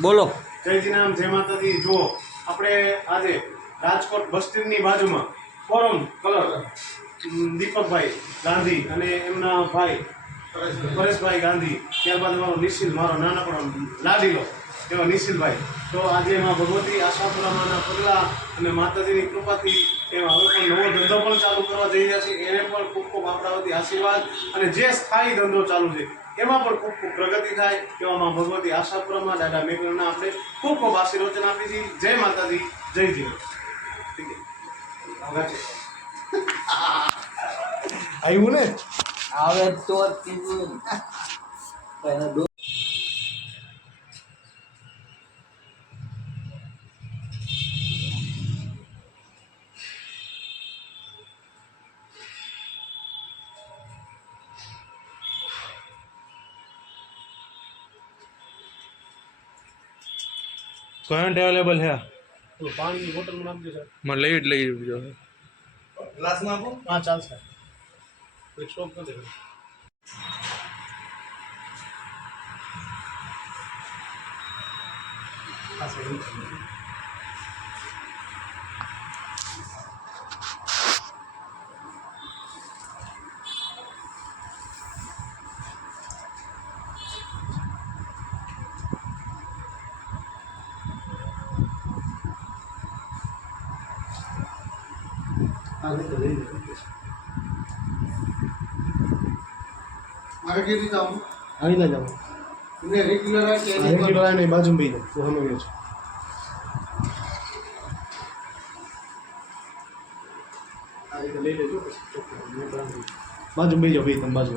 બોલો. જય શ્રી જય માતાજી. જુઓ, આપણે આજે રાજકોટ બસ્તીની બાજુમાં ફોરમ કલર દીપકભાઈ ગાંધી અને એમના ભાઈ પરેશભાઈ ગાંધી. ત્યારબાદ મારો નિશિલ, મારો નાનકડો લાડીલો, એવા નિશિલભાઈ. તો આજે એમાં ભગવતી આશાપુરામાના પગલાં અને માતાજીની કૃપાથી એમાં હવે પણ નવો ધંધો પણ ચાલુ કરવા જઈ રહ્યા છે. એને પણ ખૂબ ખૂબ આપણા વતી આશીર્વાદ અને જે સ્થાયી ધંધો ચાલુ છે એમાં પણ ખૂબ ખૂબ પ્રગતિ થાય એવામાં ભગવતી આશાપુરામાં દાદા મેઘના આપણે ખૂબ ખૂબ આશીર્વચન આપી છીએ. જય માતાજી જય જીવન. ઠીક છે. આવ્યું ને? આવે તો કરંટ અવેલેબલ હે તો પાણીની બોટલ નાખજો સર મને લઈ જ લઈ જો હા ચાલશે. કોઈ સ્ટોપ દેજો હા સર નહીં તો લઈ લેજો મારે કેવી રીતે આવું આવી ના જાઓ એને રેગ્યુલર રેગ્યુલર આને બાજુ જાઓ હું હમે છું. મેં બાજુ તમે બાજુ